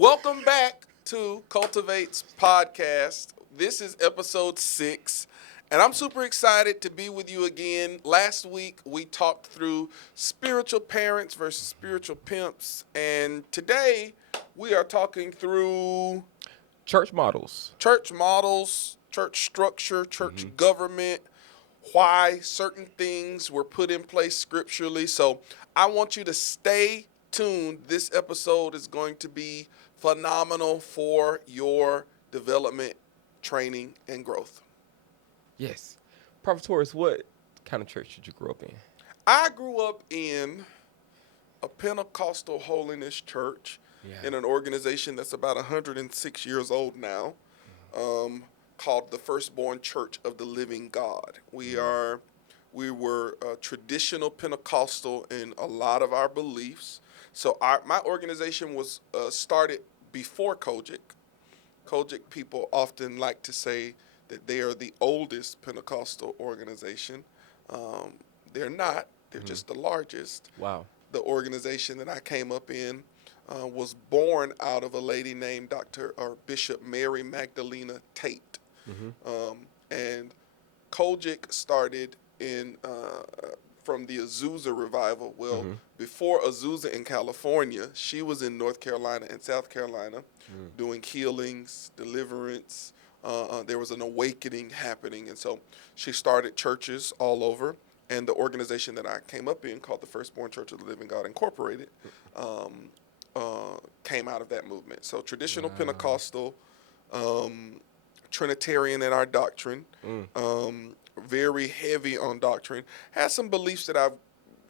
Welcome back to Cultivate Podcast. This is episode 6, and I'm super excited to be with you again. Last week, we talked through spiritual parents versus spiritual pimps, and today we are talking through church models, church structure, church government, why certain things were put in place scripturally. So I want you to stay tuned. This episode is going to be phenomenal for your development, training, and growth. Yes. Prophet Taurus, what kind of church did you grow up in? I grew up in a Pentecostal holiness church in an organization that's about 106 years old now, called the Firstborn Church of the Living God. We were traditional Pentecostal in a lot of our beliefs. So my organization was started before Kojic. Kojic people often like to say that they are the oldest Pentecostal organization. They're not. They're just the largest. Wow. The organization that I came up in was born out of a lady named Bishop Mary Magdalena Tate. And Kojic started from the Azusa revival. Well, before Azusa in California, she was in North Carolina and South Carolina doing healings, deliverance. There was an awakening happening. And so she started churches all over. And the organization that I came up in, called the Firstborn Church of the Living God Incorporated, came out of that movement. So traditional Pentecostal, Trinitarian in our doctrine, very heavy on doctrine. Had some beliefs that I've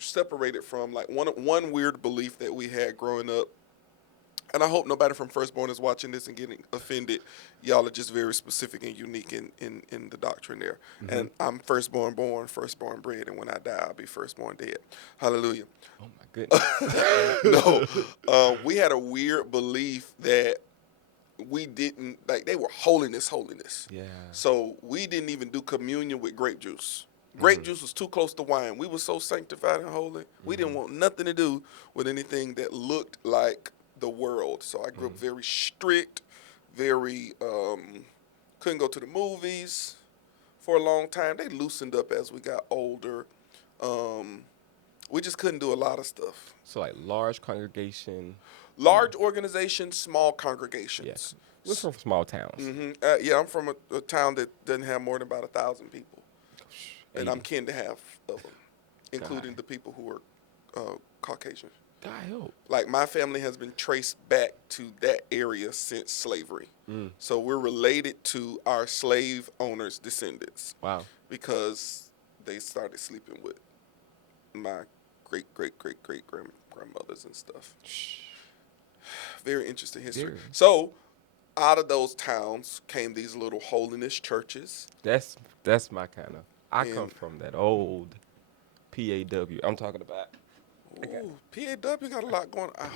separated from, like one weird belief that we had growing up. And I hope nobody from Firstborn is watching this and getting offended. Y'all are just very specific and unique in the doctrine there. And I'm firstborn born, firstborn bred, and when I die, I'll be firstborn dead. Hallelujah. Oh, my goodness. No, we had a weird belief that we didn't, like, they were holiness. Yeah. So we didn't even do communion with grape juice. Grape juice was too close to wine. We were so sanctified and holy. We didn't want nothing to do with anything that looked like the world. So I grew up very strict, very couldn't go to the movies for a long time. They loosened up as we got older. We just couldn't do a lot of stuff. So like large congregation. Large organizations, small congregations. Yeah. We're from small towns. I'm from a town that doesn't have more than about 1,000 people. And I'm kin to half of them, including the people who are Caucasian. God help. Like, my family has been traced back to that area since slavery. So we're related to our slave owners' descendants. Wow. Because they started sleeping with my great-great-great-great-grandmothers and stuff. Very interesting history. So out of those towns came these little holiness churches. That's my kind of. I come from that old PAW. I'm talking about. Ooh, PAW got a lot going on.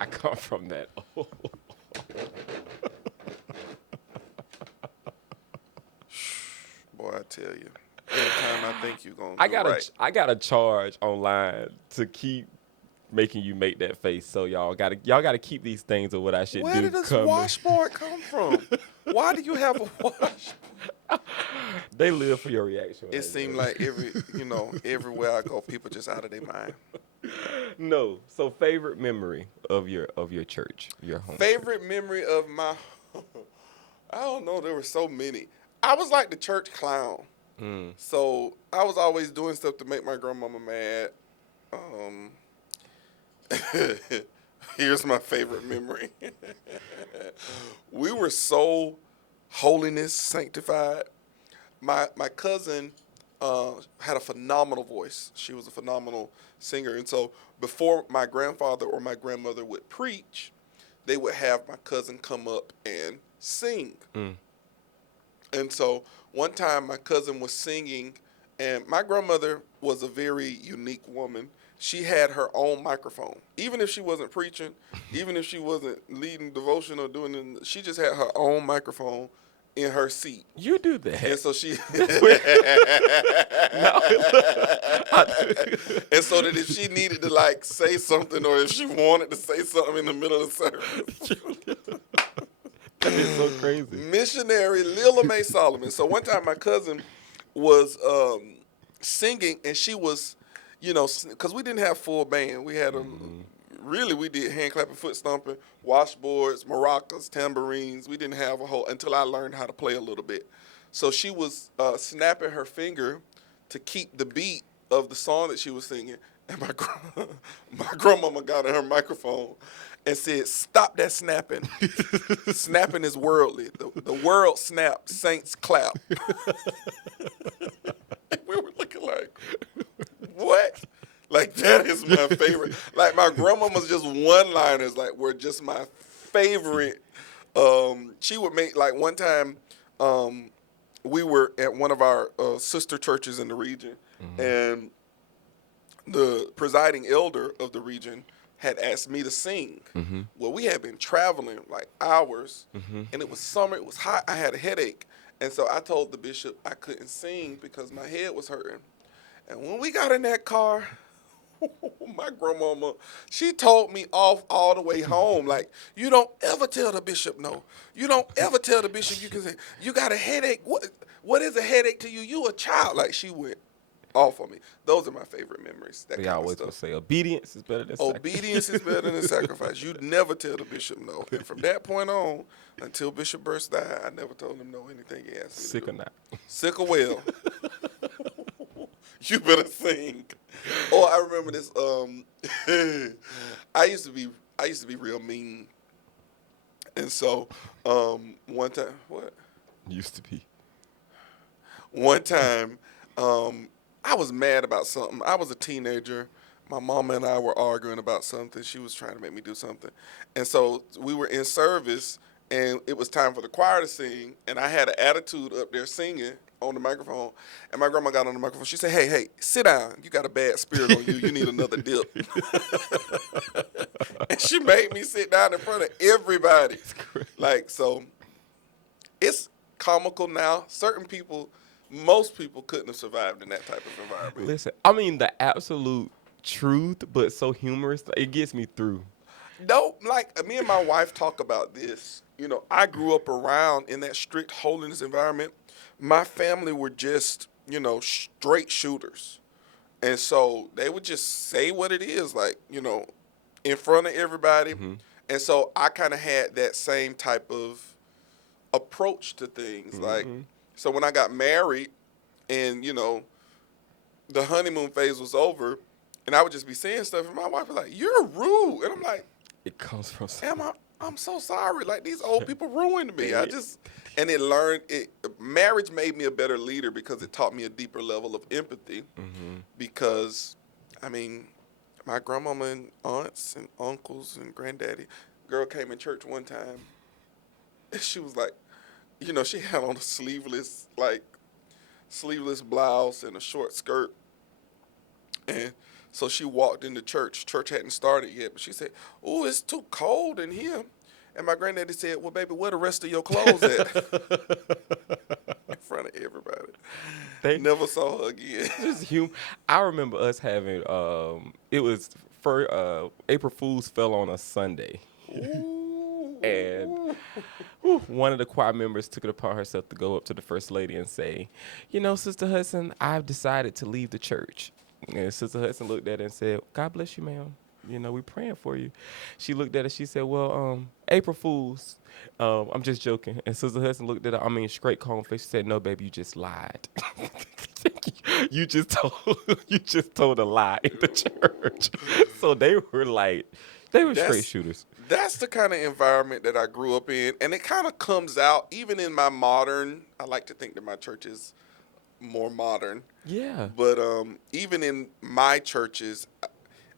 I come from that old. Boy, I tell you. Every time I think you're going to do right. I got a charge online to keep making you make that face. So y'all gotta keep these things of what I should do. Where did this washboard come from? Why do you have a washboard? They live for your reaction. It seemed like everywhere I go, people just out of their mind. No. So favorite memory of your church, your home. Favorite memory of my I don't know, there were so many. I was like the church clown. So I was always doing stuff to make my grandmama mad. Here's my favorite memory. We were so holiness sanctified. My cousin had a phenomenal voice. She was a phenomenal singer. And so before my grandfather or my grandmother would preach, they would have my cousin come up and sing. And so one time my cousin was singing, and my grandmother was a very unique woman. She had her own microphone. Even if she wasn't preaching, even if she wasn't leading devotion or doing it, she just had her own microphone, in her seat. You do that. And so she and so that if she needed to like say something or if she wanted to say something in the middle of the service. That is so crazy. Missionary Lila Mae Solomon. So one time my cousin was singing and she was, because we didn't have full band. We had we did hand clapping, foot stomping, washboards, maracas, tambourines. We didn't have a whole, until I learned how to play a little bit. So she was snapping her finger to keep the beat of the song that she was singing. And my grandmama got on her microphone and said, "Stop that snapping. Snapping is worldly. The world snap, saints clap." And we were looking like, what? Like, that is my favorite. Like, my grandmama's just one-liners, like, were just my favorite. She would make, like, one time we were at one of our sister churches in the region, and the presiding elder of the region had asked me to sing. Well, we had been traveling, like, hours, and it was summer, it was hot, I had a headache. And so I told the bishop I couldn't sing because my head was hurting. And when we got in that car, my grandmama, she told me off all the way home. Like, you don't ever tell the bishop no. You don't ever tell the bishop you can say, you got a headache. What is a headache to you? You a child. Like, she went off on me. Those are my favorite memories. That We kind always of will stuff. say obedience is better than sacrifice. Obedience is better than sacrifice. You never tell the bishop no. And from that point on, until Bishop Burst died, I never told him no anything he asked me Sick to or do. not. Sick or well. You better sing. Oh, I remember this. I used to be real mean, and so one time, Used to be. One time, I was mad about something. I was a teenager. My mama and I were arguing about something. She was trying to make me do something, and so we were in service, and it was time for the choir to sing, and I had an attitude up there singing on the microphone, and my grandma got on the microphone. She said, hey, sit down. You got a bad spirit on you. You need another dip. And she made me sit down in front of everybody. Like, so it's comical now. Most people couldn't have survived in that type of environment. Listen, I mean the absolute truth, but so humorous. It gets me through. No, like, me and my wife talk about this. I grew up around in that strict holiness environment. My family were just, straight shooters. And so they would just say what it is, like, in front of everybody. And so I kind of had that same type of approach to things. Like, so when I got married and, the honeymoon phase was over, and I would just be saying stuff, and my wife was like, "You're rude." And I'm like, It comes from I'm so sorry. Like, these old people ruined me. Yeah. Marriage made me a better leader because it taught me a deeper level of empathy. Because, I mean, my grandmama and aunts and uncles and granddaddy, girl came in church one time, and she was like, she had on a sleeveless blouse and a short skirt. And so she walked into church. Church hadn't started yet, but she said, "Oh, it's too cold in here." And my granddaddy said, "Well, baby, where the rest of your clothes at?" In front of everybody. They never saw her again. I remember us having, it was for April Fool's fell on a Sunday. Ooh. And one of the choir members took it upon herself to go up to the First Lady and say, Sister Hudson, I've decided to leave the church. And Sister Hudson looked at her and said, "God bless you, ma'am. We're praying for you." She looked at her. She said, "Well, April Fools. I'm just joking." And Sister Hudson looked at her. Straight calm face. She said, "No, baby, you just lied. you just told a lie in the church." So they were straight shooters. That's the kind of environment that I grew up in, and it kind of comes out even in my modern. I like to think that my church is more modern. Yeah. But even in my churches,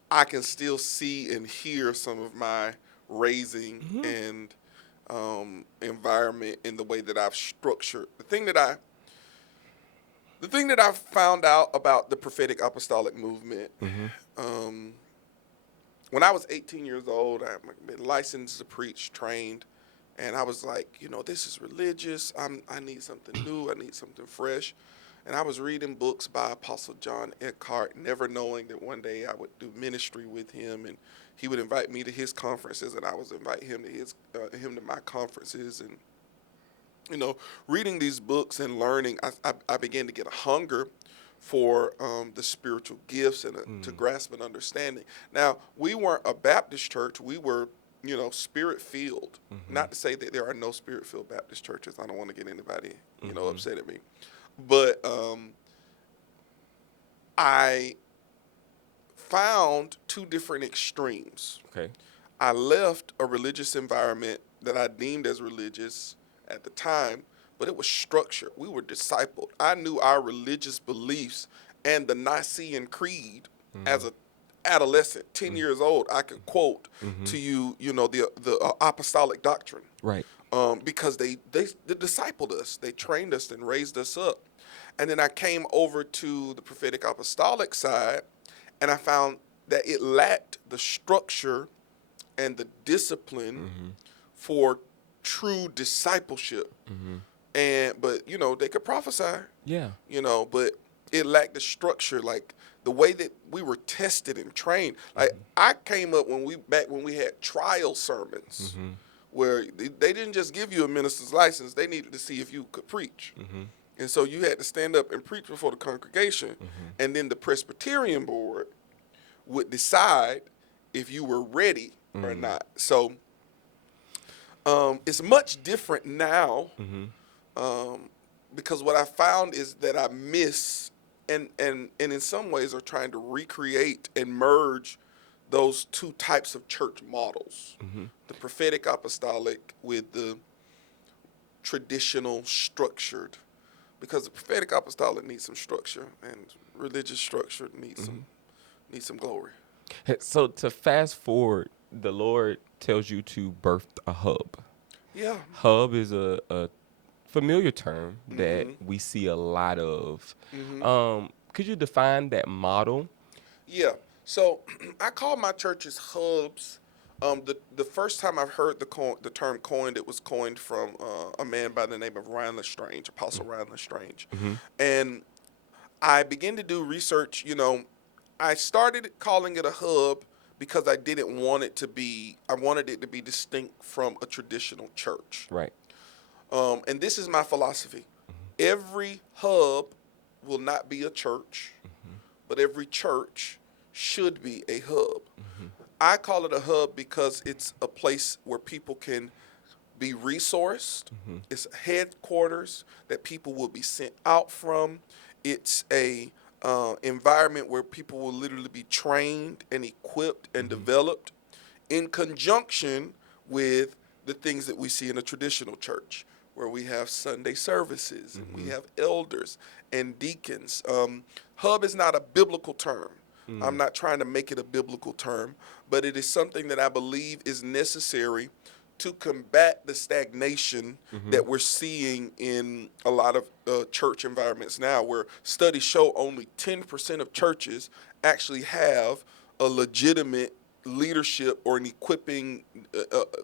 I can still see and hear some of my raising and environment in the way that I've structured. The thing that I found out about the prophetic apostolic movement, when I was 18 years old, I'd been licensed to preach, trained, And I was like, this is religious. I need something new. I need something fresh. And I was reading books by Apostle John Eckhart, never knowing that one day I would do ministry with him, and he would invite me to his conferences, and I would invite him to my conferences. And reading these books and learning, I began to get a hunger for the spiritual gifts and to grasp an understanding. Now, we weren't a Baptist church. We were, spirit-filled. Not to say that there are no spirit-filled Baptist churches. I don't want to get anybody, upset at me. But I found two different extremes. Okay. I left a religious environment that I deemed as religious at the time, but it was structured. We were discipled. I knew our religious beliefs and the Nicene Creed as an adolescent, 10 years old. I could quote to you, the apostolic doctrine. Right. Because they discipled us. They trained us and raised us up. And then I came over to the prophetic apostolic side, and I found that it lacked the structure and the discipline for true discipleship. But they could prophesy. Yeah. But it lacked the structure, like the way that we were tested and trained. Like I came up when we had trial sermons, where they didn't just give you a minister's license. They needed to see if you could preach. And so you had to stand up and preach before the congregation. And then the Presbyterian board would decide if you were ready or not. So it's much different now, because what I found is that I miss and in some ways are trying to recreate and merge those two types of church models, the prophetic apostolic with the traditional structured, because the prophetic apostolic needs some structure and religious structure needs some glory. So to fast forward, the Lord tells you to birth a hub. Yeah. Hub is a familiar term that we see a lot of. Could you define that model? Yeah. So I call my churches hubs. The first time I've heard the term coined, it was coined from a man by the name of Ryan Lestrange, Apostle Ryan Lestrange. And I began to do research. I started calling it a hub because I didn't want it to be, I wanted it to be distinct from a traditional church. Right. And this is my philosophy. Every hub will not be a church, but every church should be a hub. I call it a hub because it's a place where people can be resourced. It's a headquarters that people will be sent out from. It's a environment where people will literally be trained and equipped and developed in conjunction with the things that we see in a traditional church, where we have Sunday services and we have elders and deacons. Hub is not a biblical term. I'm not trying to make it a biblical term, but it is something that I believe is necessary to combat the stagnation that we're seeing in a lot of church environments now, where studies show only 10% of churches actually have a legitimate leadership or an equipping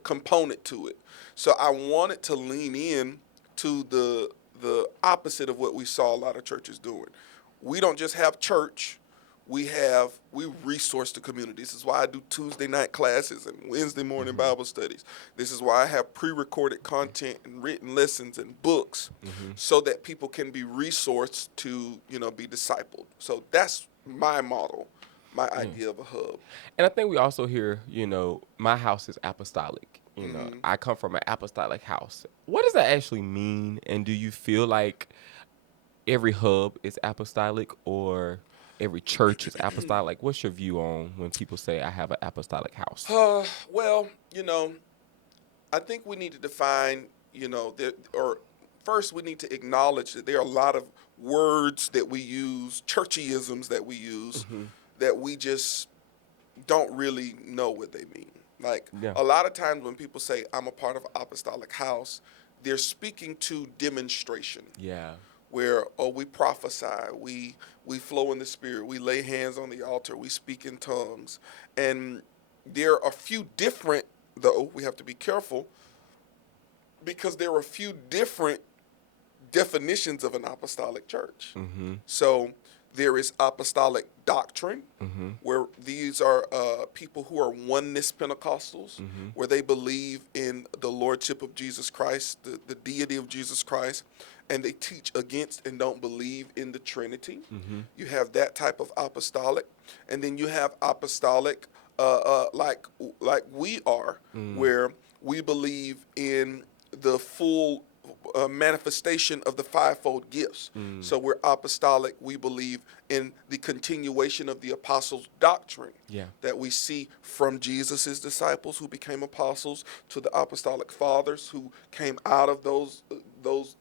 component to it. So I wanted to lean in to the opposite of what we saw a lot of churches doing. We don't just have church. We resource the community. This is why I do Tuesday night classes and Wednesday morning Bible studies. This is why I have pre-recorded content and written lessons and books, so that people can be resourced to, be discipled. So that's my model, my idea of a hub. And I think we also hear, my house is apostolic. I come from an apostolic house. What does that actually mean? And do you feel like every hub is apostolic, or every church is apostolic? What's your view on when people say I have an apostolic house? Well, I think we need to define, first we need to acknowledge that there are a lot of words that we use, churchyisms that we use, that we just don't really know what they mean. Like a lot of times when people say I'm a part of an apostolic house, they're speaking to demonstration. Yeah. Where we prophesy, we flow in the Spirit, we lay hands on the altar, we speak in tongues. And there are a few different, though, we have to be careful, because there are a few different definitions of an apostolic church. Mm-hmm. So there is apostolic doctrine, Mm-hmm. where these are people who are oneness Pentecostals, Mm-hmm. where they believe in the lordship of Jesus Christ, the deity of Jesus Christ, and they teach against and don't believe in the Trinity. Mm-hmm. You have that type of apostolic, and then you have apostolic like we are, where we believe in the full manifestation of the fivefold gifts. So we're apostolic. We believe in the continuation of the apostles' doctrine that we see from Jesus' disciples who became apostles to the apostolic fathers who came out of those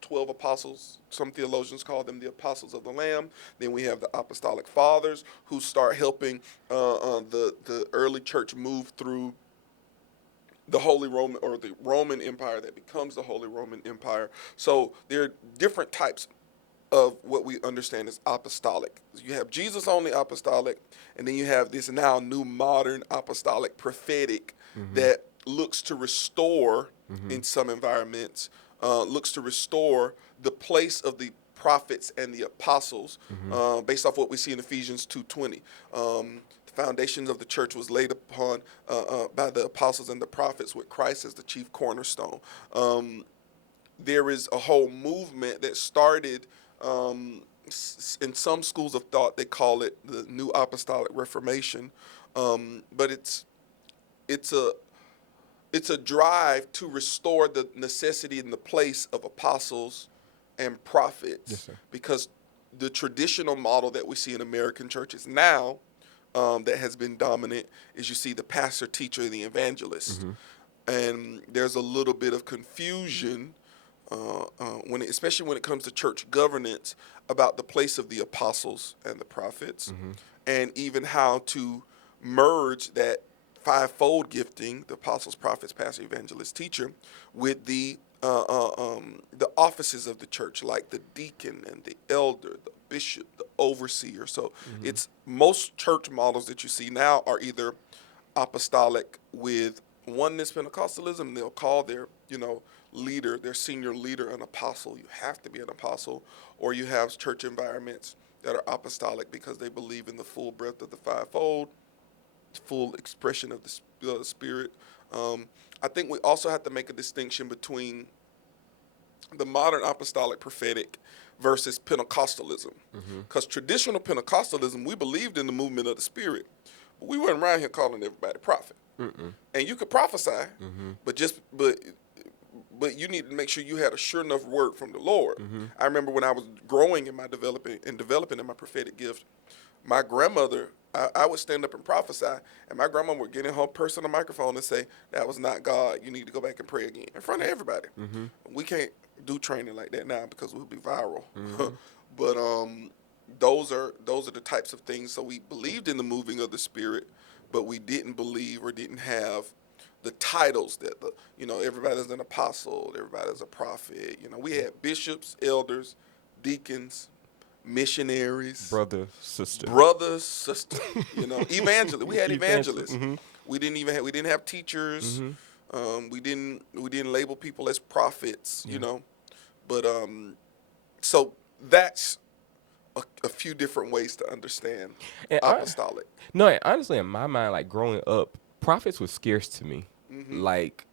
12 apostles. Some theologians call them the apostles of the Lamb. Then we have the apostolic fathers who start helping the early church move through the Holy Roman, or the Roman Empire that becomes the Holy Roman Empire. So there are different types of what we understand as apostolic. You have Jesus only apostolic, and then you have this now new modern apostolic prophetic that looks to restore, in some environments, looks to restore the place of the prophets and the apostles, based off what we see in Ephesians 2:20. Foundations of the church was laid upon by the apostles and the prophets, with Christ as the chief cornerstone. There is a whole movement that started in some schools of thought. They call it the New Apostolic Reformation, but it's a drive to restore the necessity and the place of apostles and prophets. Yes, sir. Because the traditional model that we see in American churches now, that has been dominant, is you see the pastor, teacher, and the evangelist. And there's a little bit of confusion, especially when it comes to church governance, about the place of the apostles and the prophets, and even how to merge that fivefold gifting, the apostles, prophets, pastor, evangelist, teacher, with the offices of the church, like the deacon and the elder, the bishop, the overseer. So it's most church models that you see now are either apostolic with oneness Pentecostalism, and they'll call their leader, their senior leader, an apostle. You have to be an apostle. Or you have church environments that are apostolic because they believe in the full breadth of the fivefold, full expression of the Spirit. I think we also have to make a distinction between the modern apostolic prophetic versus Pentecostalism. Because traditional Pentecostalism, we believed in the movement of the Spirit, but we weren't around here calling everybody prophet. And you could prophesy, but you need to make sure you had a sure enough word from the Lord. I remember when I was growing in my developing in my prophetic gift, my grandmother, I would stand up and prophesy, and my grandma would get in her personal microphone and say, "That was not God. You need to go back and pray again," in front of everybody. We can't do training like that now because we'll be viral. But those are the types of things. So we believed in the moving of the Spirit, but we didn't believe or didn't have the titles that everybody's an apostle, everybody's a prophet. We had bishops, elders, deacons, missionaries, brothers, sisters, evangelists. We had evangelists. We didn't have teachers. We didn't label people as prophets. But so that's a few different ways to understand apostolic. And honestly, in my mind, like growing up, prophets were scarce to me. Like,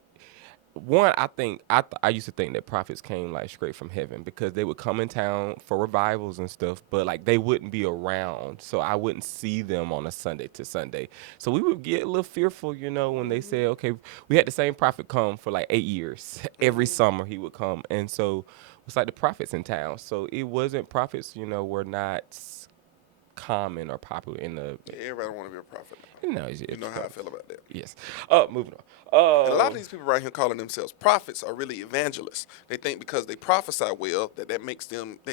one, I think I used to think that prophets came like straight from heaven because they would come in town for revivals and stuff, but like they wouldn't be around, so I wouldn't see them on a Sunday to Sunday. So we would get a little fearful, when they said, okay, we had the same prophet come for like 8 years. Every summer he would come, and so it's like the prophets in town. So it wasn't prophets, were not common or popular in the. Everybody want to be a prophet. No, you know how I feel about that. Yes. Moving on. And a lot of these people right here calling themselves prophets are really evangelists. They think because they prophesy well that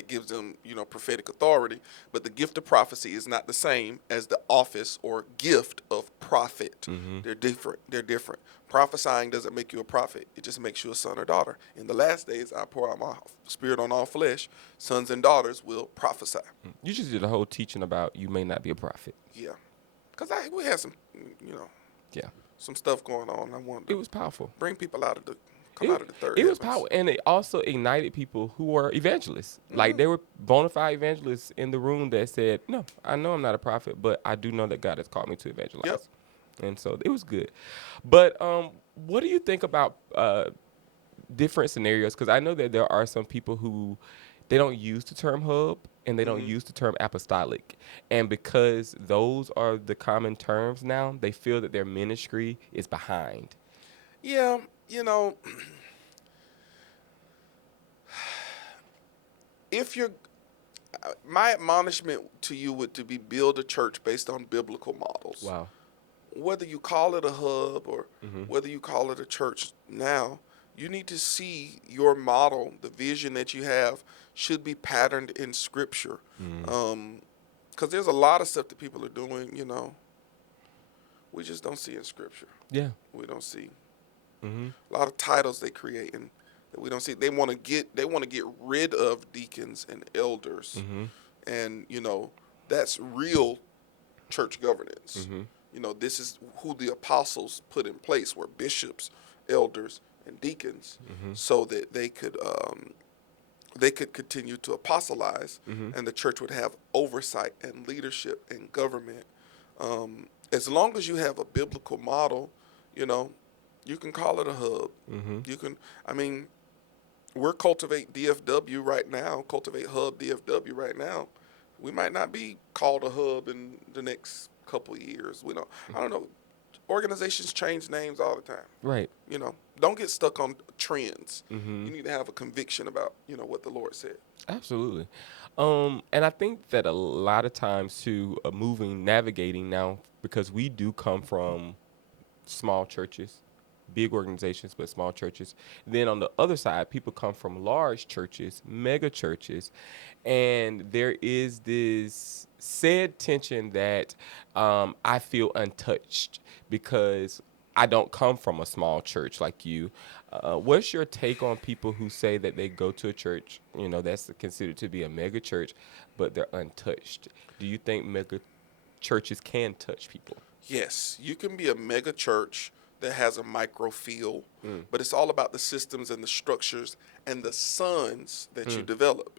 gives them prophetic authority. But the gift of prophecy is not the same as the office or gift of prophet. They're different. Prophesying doesn't make you a prophet. It just makes you a son or daughter. In the last days, I pour out my Spirit on all flesh. Sons and daughters will prophesy. You just did a whole teaching about you may not be a prophet. Yeah. Because we had some, some stuff going on. I wanted to It was powerful. bring people out of the come out of the third It was heavens. power, and it also ignited people who were evangelists. Like, they were bona fide evangelists in the room that said, no, I know I'm not a prophet, but I do know that God has called me to evangelize. Yep. And so it was good. But what do you think about different scenarios? Because I know that there are some people who they don't use the term hub and they don't use the term apostolic. And because those are the common terms now, they feel that their ministry is behind. Yeah, you know, if you're, my admonishment to you would to be build a church based on biblical models. Wow. Whether you call it a hub or Mm-hmm. whether you call it a church now, you need to see your model, the vision that you have, should be patterned in Scripture. Because there's a lot of stuff that people are doing, you know, we just don't see in Scripture. Yeah. We don't see Mm-hmm. a lot of titles they create and that we don't see. They want to get rid of deacons and elders, Mm-hmm. and you know that's real church governance. Mm-hmm. You know, this is who the apostles put in place, were bishops, elders, and deacons, so that they could continue to apostolize, and the church would have oversight and leadership and government. As long as you have a biblical model, you know, you can call it a hub. You can, I mean, we're Cultivate DFW right now, Cultivate Hub DFW right now. We might not be called a hub in the next couple of years. We don't. I don't know. Organizations change names all the time. Right. You know, don't get stuck on trends. Mm-hmm. You need to have a conviction about, you know, what the Lord said. Absolutely. And I think that a lot of times too, navigating now, because we do come from small churches, big organizations, but small churches. Then on the other side, people come from large churches, mega churches, and there is this said tension that I feel untouched because I don't come from a small church like you. What's your take on people who say that they go to a church, you know, that's considered to be a mega church, but they're untouched? Do you think mega churches can touch people? Yes, you can be a mega church that has a micro feel, but it's all about the systems and the structures and the sons that you develop.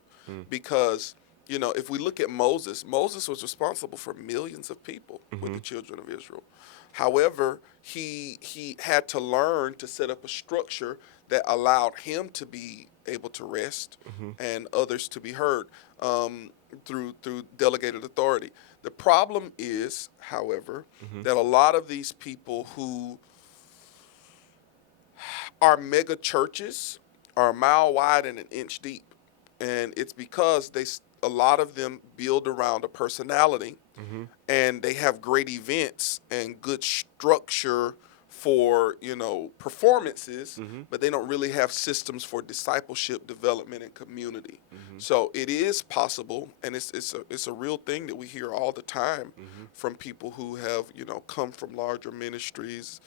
Because, you know, if we look at Moses was responsible for millions of people with the children of Israel. However, he had to learn to set up a structure that allowed him to be able to rest and others to be heard through delegated authority. The problem is, however, that a lot of these people who are mega churches are a mile wide and an inch deep. And it's because a lot of them build around a personality, and they have great events and good structure for, you know, performances, but they don't really have systems for discipleship, development, and community. So it is possible, and it's a real thing that we hear all the time from people who have, you know, come from larger ministries.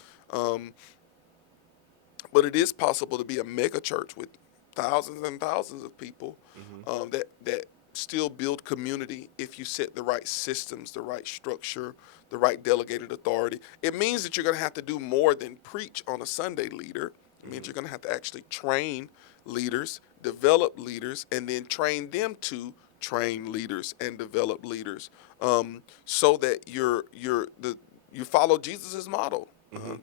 But it is possible to be a mega church with thousands and thousands of people that still build community if you set the right systems, the right structure, the right delegated authority. It means that you're going to have to do more than preach on a Sunday leader. It means you're going to have to actually train leaders, develop leaders, and then train them to train leaders and develop leaders, so that you follow Jesus's model.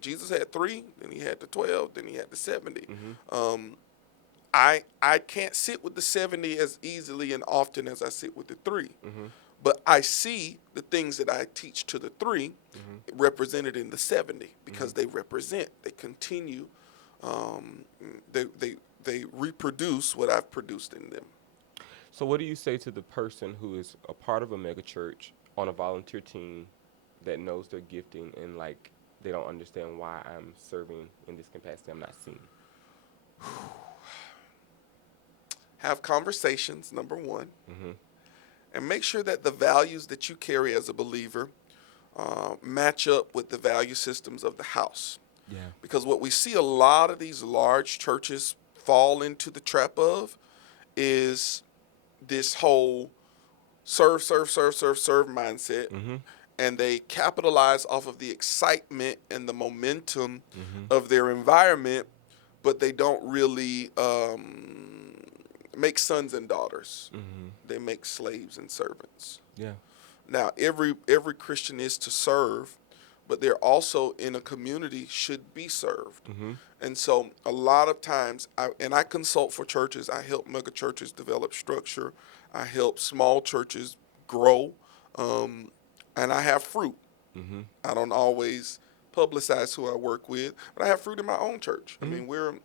Jesus had 3, then he had the 12, then he had the 70. I can't sit with the 70 as easily and often as I sit with the 3. But I see the things that I teach to the 3 represented in the 70 because they represent, they continue, they reproduce what I've produced in them. So what do you say to the person who is a part of a mega church on a volunteer team that knows their gifting and, like, they don't understand why I'm serving in this capacity? I'm not seen. Have conversations, number one, and make sure that the values that you carry as a believer match up with the value systems of the house. Yeah. Because what we see a lot of these large churches fall into the trap of is this whole serve mindset. And they capitalize off of the excitement and the momentum of their environment, but they don't really make sons and daughters. Mm-hmm. They make slaves and servants. Yeah. Now, every Christian is to serve, but they're also in a community should be served. Mm-hmm. And so a lot of times, I consult for churches. I help mega churches develop structure. I help small churches grow, and I have fruit. Mm-hmm. I don't always publicize who I work with, but I have fruit in my own church. Mm-hmm. I mean, we're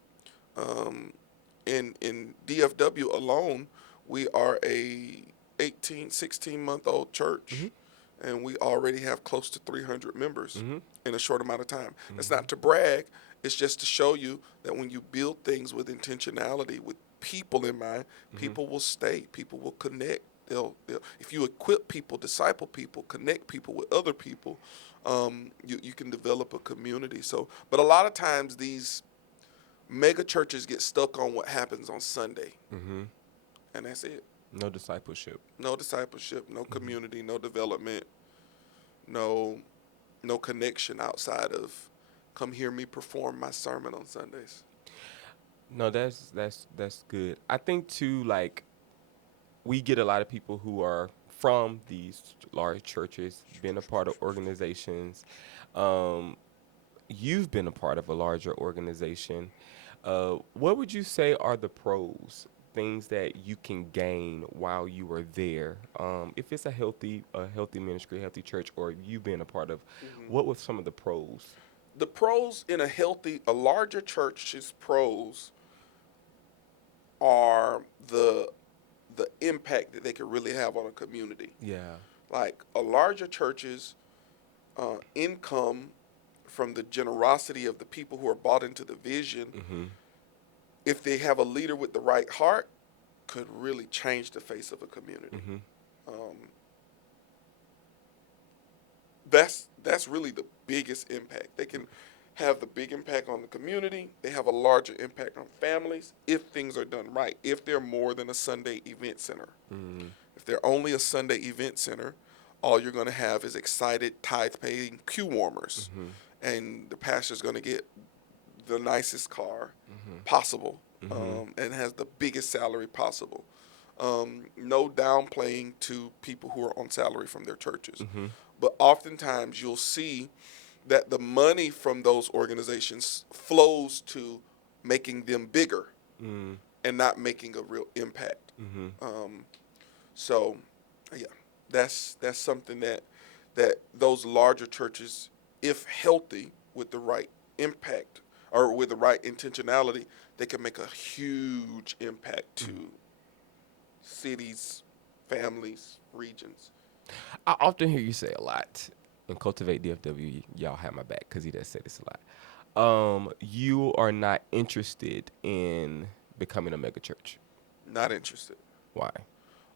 in DFW alone, we are a 16-month-old church, Mm-hmm. and we already have close to 300 members Mm-hmm. in a short amount of time. Mm-hmm. It's not to brag. It's just to show you that when you build things with intentionality, with people in mind, people will stay. People will connect. They'll if you equip people, disciple people, connect people with other people, you can develop a community. So, but a lot of times these mega churches get stuck on what happens on Sunday, Mm-hmm. and that's it. No discipleship. No discipleship, no community, no development, no connection outside of come hear me perform my sermon on Sundays. No, that's good. I think too, like, we get a lot of people who are from these large churches, been a part of organizations. You've been a part of a larger organization. What would you say are the pros, things that you can gain while you were there? If it's a healthy ministry, healthy church, or you've been a part of, what were some of the pros? The pros in a larger church's pros are the impact that they can really have on a community. Yeah. Like a larger church's income from the generosity of the people who are bought into the vision, Mm-hmm. if they have a leader with the right heart, could really change the face of a community. Mm-hmm. That's really the biggest impact. They can have the big impact on the community. They have a larger impact on families if things are done right. If they're more than a Sunday event center. Mm-hmm. If they're only a Sunday event center, all you're going to have is excited tithe-paying pew warmers. Mm-hmm. And the pastor's going to get the nicest car Mm-hmm. possible, Mm-hmm. and has the biggest salary possible. No downplaying to people who are on salary from their churches. Mm-hmm. But oftentimes you'll see that the money from those organizations flows to making them bigger Mm-hmm. and not making a real impact. Mm-hmm. So, yeah, that's something that those larger churches, if healthy with the right impact or with the right intentionality, they can make a huge impact to cities, families, regions. I often hear you say a lot, and Cultivate DFW, y'all have my back because he does say this a lot. You are not interested in becoming a mega church. Not interested. Why?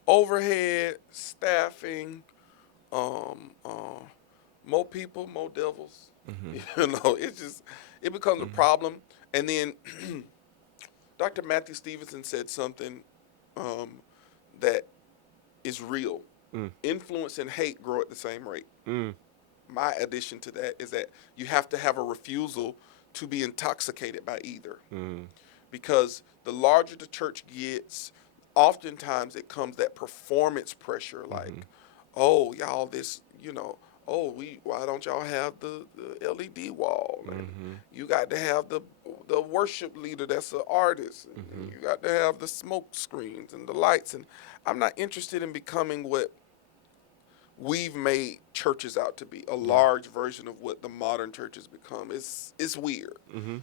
Overhead, staffing, more people, more devils. Mm-hmm. It becomes a problem. And then Dr. Matthew Stevenson said something that is real. Influence and hate grow at the same rate. My addition to that is that you have to have a refusal to be intoxicated by either. Because the larger the church gets, oftentimes it comes that performance pressure, like, oh, y'all, this, why don't y'all have the LED wall? And you got to have the worship leader that's an artist. And you got to have the smoke screens and the lights. And I'm not interested in becoming what we've made churches out to be, a large version of what the modern church has become. It's weird, and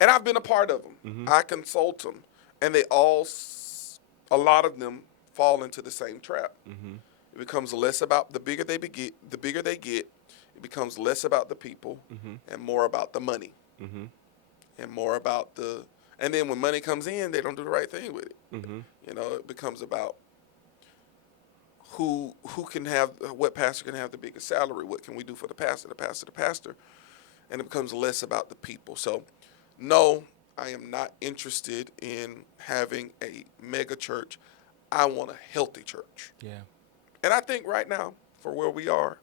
I've been a part of them. I consult them, and a lot of them fall into the same trap. It becomes less about the bigger they get, it becomes less about the people and more about the money, and more about and then when money comes in, they don't do the right thing with it. It becomes about who can have, what pastor can have the biggest salary, what can we do for the pastor, and it becomes less about the people. So, no, I am not interested in having a mega church. I want a healthy church. Yeah. And I think right now, for where we are,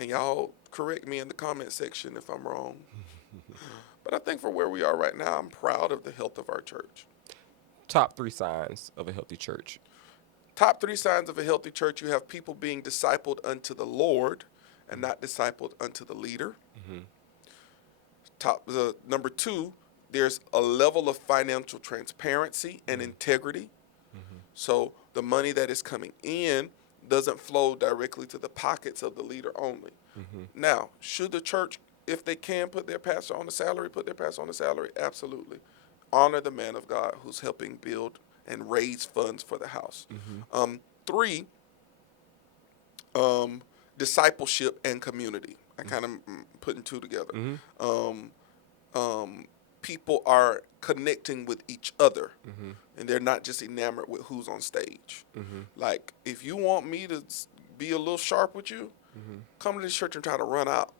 and y'all correct me in the comment section if I'm wrong. But I think for where we are right now, I'm proud of the health of our church. Top 3 signs of a healthy church. Top 3 signs of a healthy church: you have people being discipled unto the Lord and not discipled unto the leader. Number 2, there's a level of financial transparency and integrity. So the money that is coming in doesn't flow directly to the pockets of the leader only. Now, should the church, if they can, put their pastor on the salary, put their pastor on the salary? Absolutely. Honor the man of God who's helping build and raise funds for the house. 3, discipleship and community. I kind of putting 2 together. People are connecting with each other, and they're not just enamored with who's on stage. Like, if you want me to be a little sharp with you, come to this church and try to run out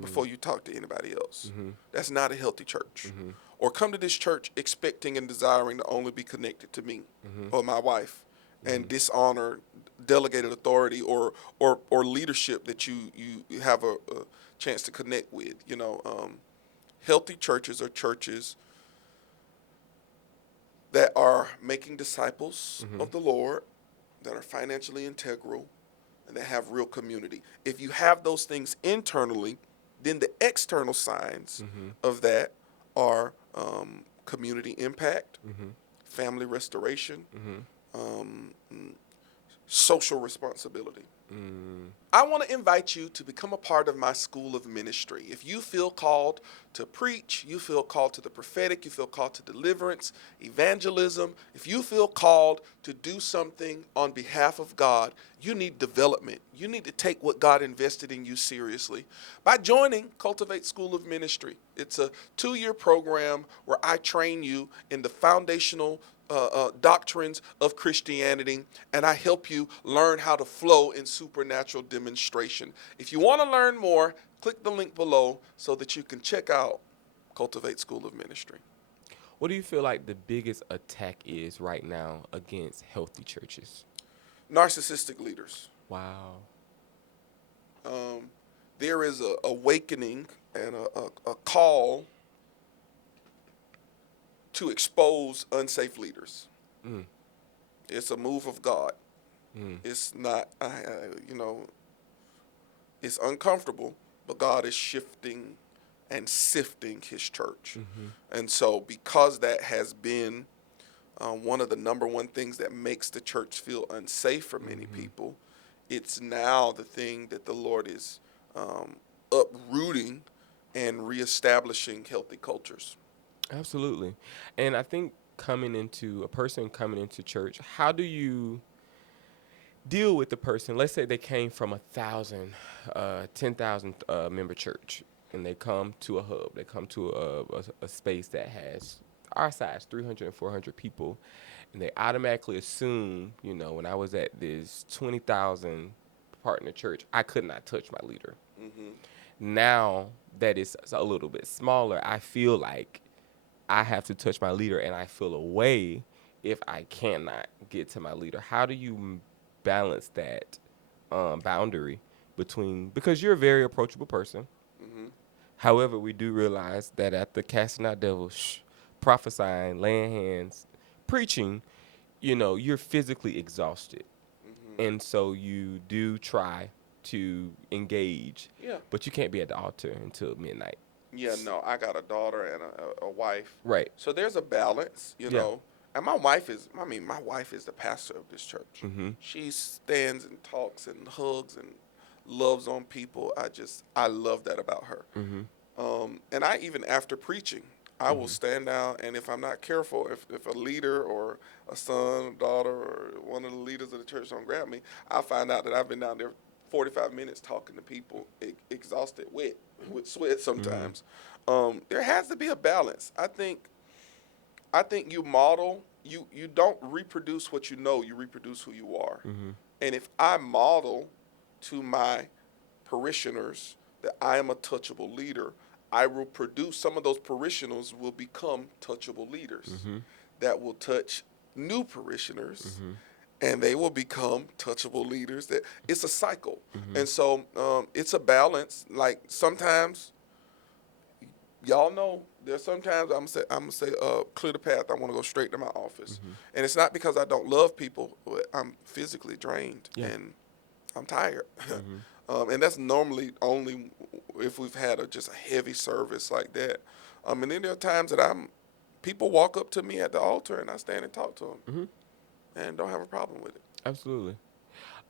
before you talk to anybody else. That's not a healthy church. Or come to this church expecting and desiring to only be connected to me or my wife, and dishonor delegated authority or leadership that you have a chance to connect with. Healthy churches are churches that are making disciples of the Lord, that are financially integral, and that have real community. If you have those things internally, then the external signs of that are community impact, family restoration, social responsibility. I want to invite you to become a part of my school of ministry. If you feel called to preach, you feel called to the prophetic, you feel called to deliverance, evangelism, if you feel called to do something on behalf of God, you need development. You need to take what God invested in you seriously by joining Cultivate School of Ministry. It's a 2-year program where I train you in the foundational doctrines of Christianity, and I help you learn how to flow in supernatural demonstration. If you want to learn more, click the link below so that you can check out Cultivate School of Ministry. What do you feel like the biggest attack is right now against healthy churches? Narcissistic leaders. Wow. There is a awakening and a call to expose unsafe leaders. It's a move of God. It's not, it's uncomfortable, but God is shifting and sifting his church. And so because that has been one of the number one things that makes the church feel unsafe for many people, it's now the thing that the Lord is uprooting and reestablishing healthy cultures. Absolutely. And I think coming into church, how do you deal with the person? Let's say they came from 10,000 member church, and they come to a hub. They come to a space that has our size, 300 and 400 people, and they automatically assume, when I was at this 20,000 partner church, I could not touch my leader. Now that it's a little bit smaller, I feel like I have to touch my leader, and I feel away if I cannot get to my leader. How do you balance that boundary between, because you're a very approachable person. However, we do realize that after casting out devils, prophesying, laying hands, preaching, you're physically exhausted. And so you do try to engage, but you can't be at the altar until midnight. Yeah, no, I got a daughter and a wife. Right. So there's a balance, know. And my wife is the pastor of this church. She stands and talks and hugs and loves on people. I love that about her. And I, even after preaching, I will stand down, and if I'm not careful, if a leader or a son, daughter, or one of the leaders of the church don't grab me, I'll find out that I've been down there 45 minutes talking to people, exhausted, wet, with sweat sometimes. There has to be a balance. I think you model, you don't reproduce what you know, you reproduce who you are. And if I model to my parishioners that I am a touchable leader, I will produce, some of those parishioners will become touchable leaders that will touch new parishioners and they will become touchable leaders. That it's a cycle, and so it's a balance. Like sometimes, y'all know, there's sometimes I'm gonna say clear the path. I want to go straight to my office, and it's not because I don't love people. But I'm physically drained and I'm tired, and that's normally only if we've had just a heavy service like that. And then there are times that people walk up to me at the altar and I stand and talk to them, and don't have a problem with it. Absolutely.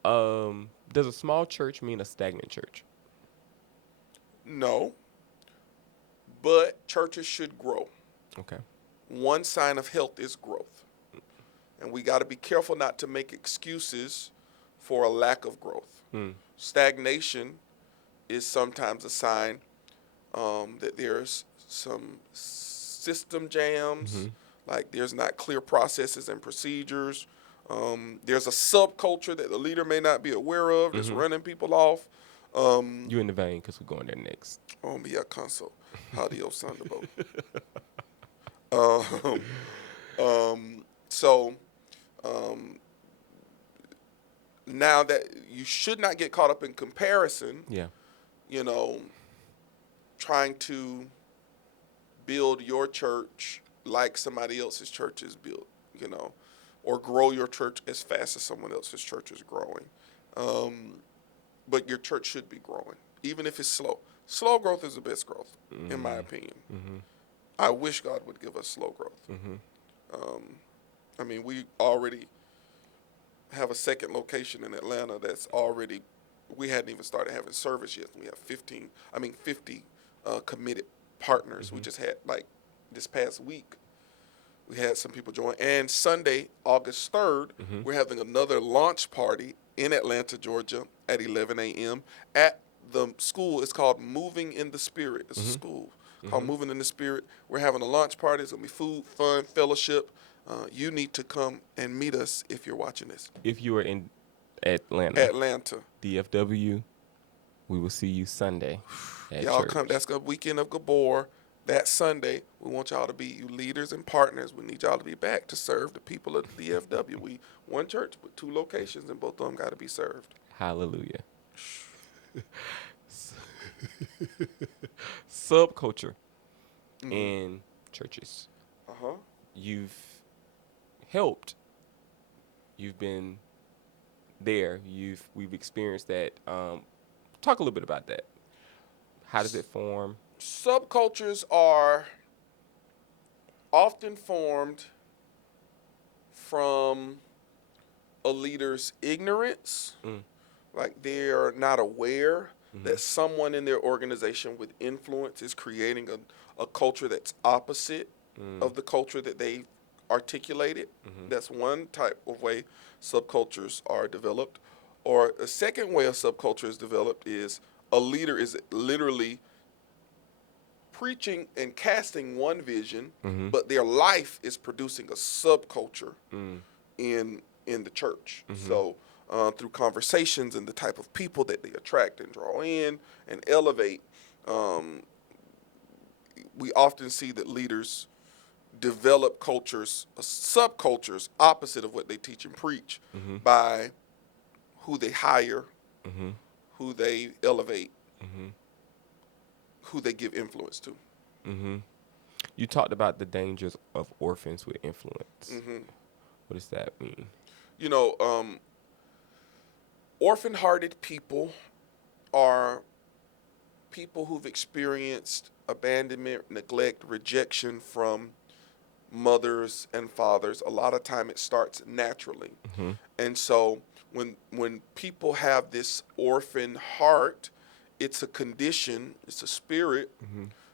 Does a small church mean a stagnant church? No, but churches should grow. Okay. One sign of health is growth. And we got to be careful not to make excuses for a lack of growth. Stagnation is sometimes a sign that there's some system jams, like there's not clear processes and procedures. There's a subculture that the leader may not be aware of that's running people off. You in the vein because we're going there next. Oh, me a console. Adios, Thunderbolt. So now that you should not get caught up in comparison, trying to build your church like somebody else's church is built, or grow your church as fast as someone else's church is growing. But your church should be growing, even if it's slow. Slow growth is the best growth, in my opinion. I wish God would give us slow growth. We already have a second location in Atlanta that's already, we hadn't even started having service yet. We have 50 committed partners. We just had, this past week, we had some people join. And Sunday, August 3rd, we're having another launch party in Atlanta, Georgia at 11 a.m. at the school. It's called Moving in the Spirit. It's a school called Moving in the Spirit. We're having a launch party. It's going to be food, fun, fellowship. You need to come and meet us if you're watching this. If you are in Atlanta, DFW, we will see you Sunday at y'all church. Come. That's the weekend of Gabor. That Sunday, we want y'all to be you leaders and partners. We need y'all to be back to serve the people of the DFW. We one church with 2 locations, and both of them got to be served. Hallelujah. Subculture in churches. You've helped. You've been there. We've experienced that. Talk a little bit about that. How does it form? Subcultures are often formed from a leader's ignorance, like they're not aware that someone in their organization with influence is creating a culture that's opposite of the culture that they articulated. That's one type of way subcultures are developed. Or a second way a subculture is developed is a leader is literally preaching and casting one vision, but their life is producing a subculture in the church. So through conversations and the type of people that they attract and draw in and elevate, we often see that leaders develop cultures, subcultures opposite of what they teach and preach by who they hire, who they elevate, who they give influence to. You talked about the dangers of orphans with influence. What does that mean? Orphan-hearted people are people who've experienced abandonment, neglect, rejection from mothers and fathers. A lot of time it starts naturally. And so when people have this orphan heart, it's a condition, it's a spirit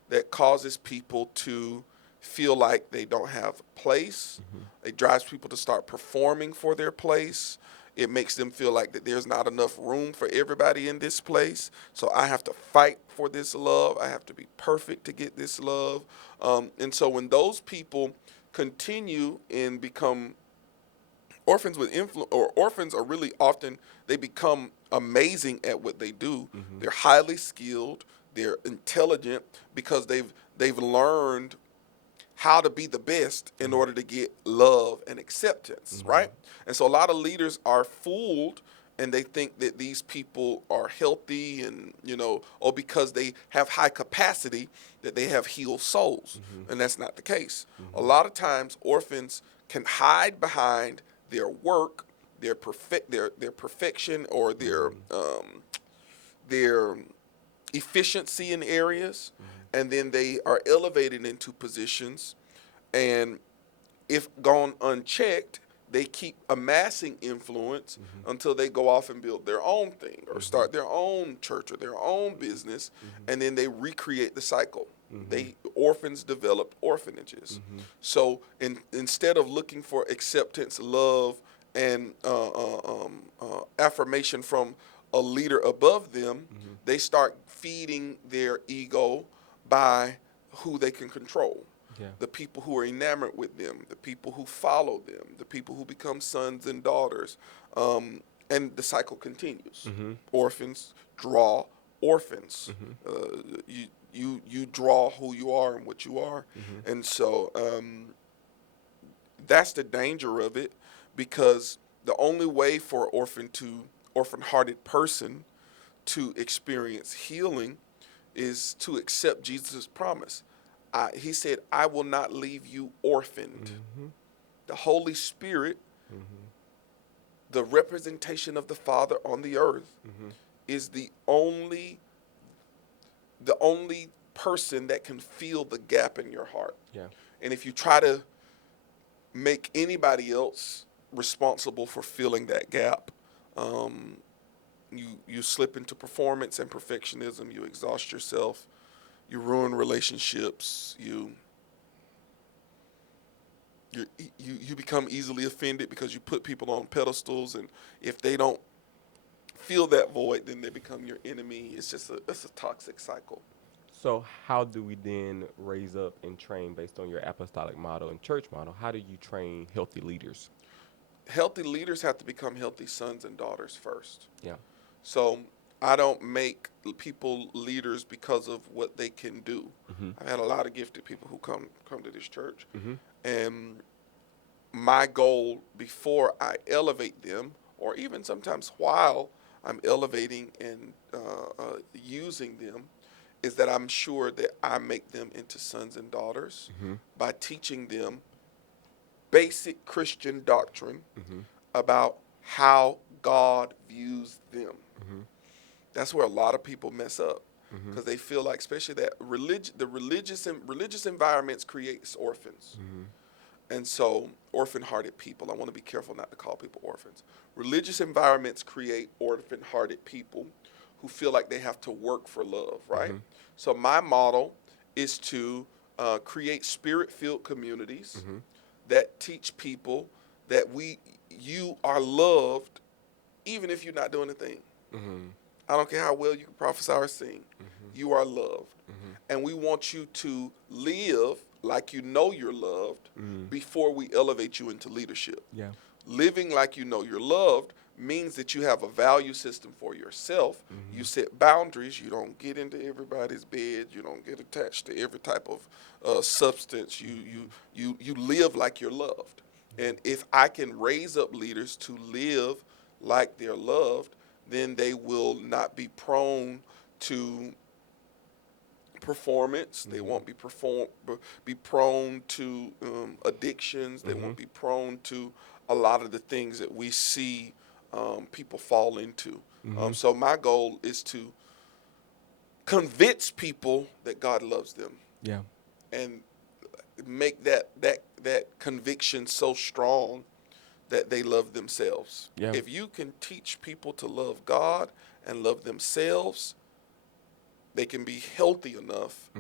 that causes people to feel like they don't have a place. It drives people to start performing for their place. It makes them feel like that there's not enough room for everybody in this place. So I have to fight for this love. I have to be perfect to get this love. And so when those people continue and become orphans with influence, or orphans are really often, they become amazing at what they do. They're highly skilled. They're intelligent because they've learned how to be the best in order to get love and acceptance, right? And so a lot of leaders are fooled and they think that these people are healthy and, or because they have high capacity that they have healed souls. And that's not the case. A lot of times orphans can hide behind their work, their perfection or their efficiency in areas, and then they are elevated into positions, and if gone unchecked, they keep amassing influence until they go off and build their own thing or start their own church or their own business, and then they recreate the cycle. Orphans develop orphanages. So instead of looking for acceptance, love, and affirmation from a leader above them, they start feeding their ego by who they can control. Yeah. The people who are enamored with them, the people who follow them, the people who become sons and daughters, and the cycle continues. Orphans draw orphans. You draw who you are and what you are, and so that's the danger of it, because the only way for orphan-hearted person to experience healing is to accept Jesus' promise. He said, I will not leave you orphaned. The Holy Spirit, the representation of the Father on the earth, is the only person that can fill the gap in your heart. Yeah. And if you try to make anybody else responsible for filling that gap, you slip into performance and perfectionism. You exhaust yourself. You ruin relationships. You become easily offended because you put people on pedestals, and if they don't fill that void, then they become your enemy. It's a toxic cycle. So how do we then raise up and train based on your apostolic model and church model? How do you train healthy leaders? Healthy leaders have to become healthy sons and daughters first. Yeah. So I don't make people leaders because of what they can do. I've had a lot of gifted people who come to this church, and my goal before I elevate them, or even sometimes while I'm elevating and using them, is that I'm sure that I make them into sons and daughters by teaching them basic Christian doctrine about how God views them. That's where a lot of people mess up, because they feel like, especially that religious environments creates orphans. And so orphan-hearted people, I want to be careful not to call people orphans. Religious environments create orphan-hearted people who feel like they have to work for love, right? So my model is to create spirit-filled communities that teach people that you are loved even if you're not doing a thing. I don't care how well you can prophesy or sing. You are loved. And we want you to live like you know you're loved before we elevate you into leadership. Yeah. Living like you know you're loved means that you have a value system for yourself. You set boundaries. You don't get into everybody's bed. You don't get attached to every type of substance. You live like you're loved. And if I can raise up leaders to live like they're loved, then they will not be prone to performance. They won't be prone to addictions. They won't be prone to a lot of the things that we see people fall into. So my goal is to convince people that God loves them. Yeah. And make that conviction so strong that they love themselves. Yeah. If you can teach people to love God and love themselves, they can be healthy enough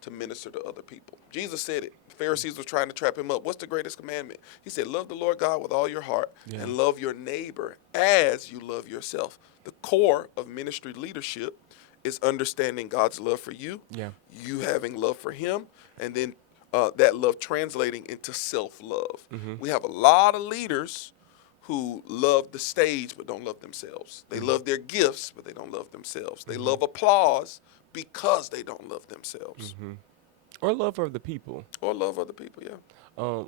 to minister to other people. Jesus said it. The Pharisees were trying to trap him up. What's the greatest commandment? He said, love the Lord God with all your heart and love your neighbor as you love yourself. The core of ministry leadership is understanding God's love for you, you having love for him, and then that love translating into self-love. We have a lot of leaders who love the stage but don't love themselves. They love their gifts, but they don't love themselves. They love applause because they don't love themselves. Or love of the people. Or love other people, yeah.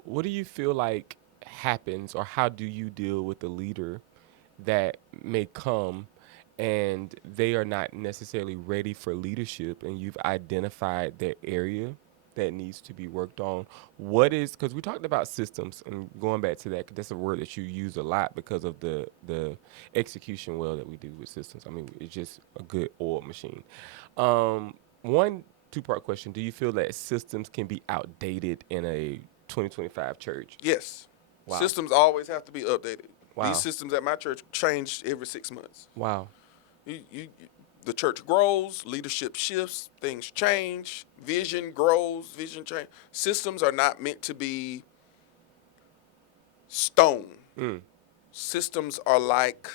What do you feel like happens, or how do you deal with a leader that may come and they are not necessarily ready for leadership, and you've identified their area that needs to be worked on? What is, because we talked about systems, and going back to that, 'cause that's a word that you use a lot because of the execution well that we do with systems. I mean, it's just a good oiled machine. One two-part question: do you feel that systems can be outdated in a 2025 church? Yes. Wow. Systems always have to be updated. Wow. These systems at my church change every 6 months. Wow. The church grows, leadership shifts, things change, vision grows, vision change. Systems are not meant to be stone. Mm. Systems are like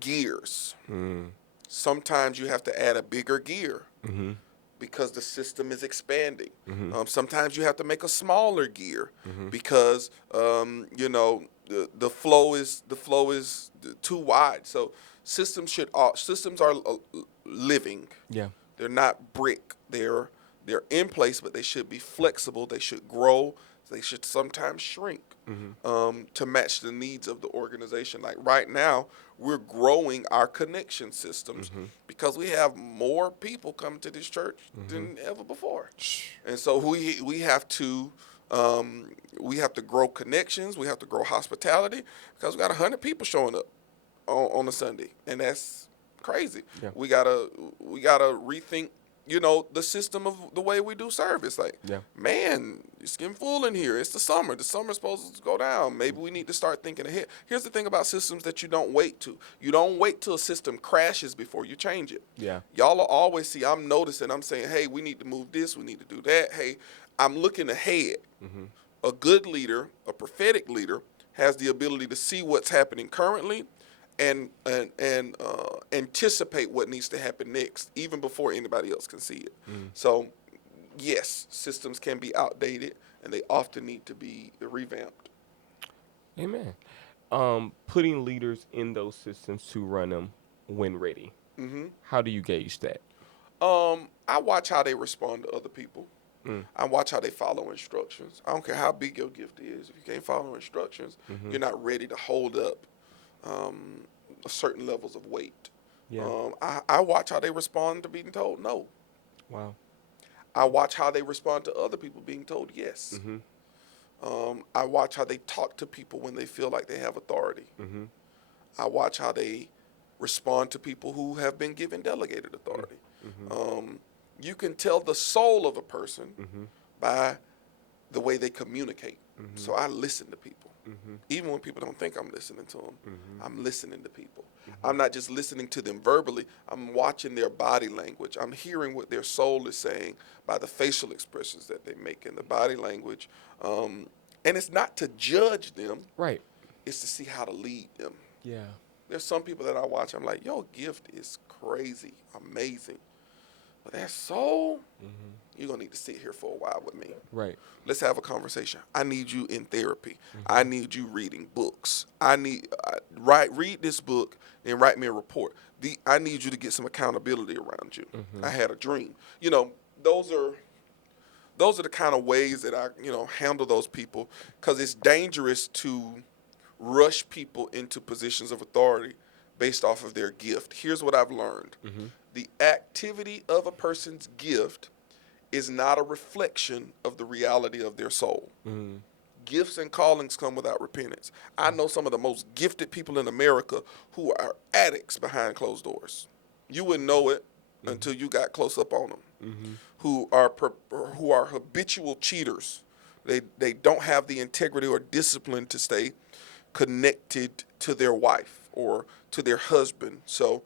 gears. Mm. Sometimes you have to add a bigger gear Mm-hmm. because the system is expanding. Mm-hmm. Sometimes you have to make a smaller gear Mm-hmm. because the flow is too wide. So systems are living. Yeah. They're not brick. They're in place, but they should be flexible. They should grow. They should sometimes shrink to match the needs of the organization. Like right now, we're growing our connection systems because we have more people coming to this church than ever before, and so we have to grow connections. We have to grow hospitality because we got 100 people showing up on a Sunday, and that's crazy. Yeah. We gotta rethink, the system of the way we do service. Like, man, it's getting full in here. It's the summer. The summer's supposed to go down. Maybe we need to start thinking ahead. Here's the thing about systems that you don't wait to. You don't wait till a system crashes before you change it. Yeah. Y'all will always see, I'm noticing, I'm saying, hey, we need to move this, we need to do that. Hey, I'm looking ahead. A good leader, a prophetic leader, has the ability to see what's happening currently and anticipate what needs to happen next, even before anybody else can see it. So, yes, systems can be outdated, and they often need to be revamped. Amen. Putting leaders in those systems to run them when ready. How do you gauge that? I watch how they respond to other people. I watch how they follow instructions. I don't care how big your gift is. If you can't follow instructions, you're not ready to hold up certain levels of weight. Yeah. I watch how they respond to being told no. Wow. I watch how they respond to other people being told yes. I watch how they talk to people when they feel like they have authority. I watch how they respond to people who have been given delegated authority. You can tell the soul of a person by the way they communicate. So I listen to people. Even when people don't think I'm listening to them, I'm listening to people. I'm not just listening to them verbally. I'm watching their body language. I'm hearing what their soul is saying by the facial expressions that they make in the body language. And it's not to judge them. Right. It's to see how to lead them. Yeah. There's some people that I watch, I'm like, your gift is crazy, amazing. But that soul, you're going to need to sit here for a while with me. Right. Let's have a conversation. I need you in therapy. I need you reading books. I need read this book and write me a report. I need you to get some accountability around you. I had a dream. Those are the kind of ways that I, handle those people, because it's dangerous to rush people into positions of authority based off of their gift. Here's what I've learned. The activity of a person's gift is not a reflection of the reality of their soul. Gifts and callings come without repentance. I know some of the most gifted people in America who are addicts behind closed doors. You wouldn't know it until you got close up on them. Who are habitual cheaters. They don't have the integrity or discipline to stay connected to their wife or to their husband. So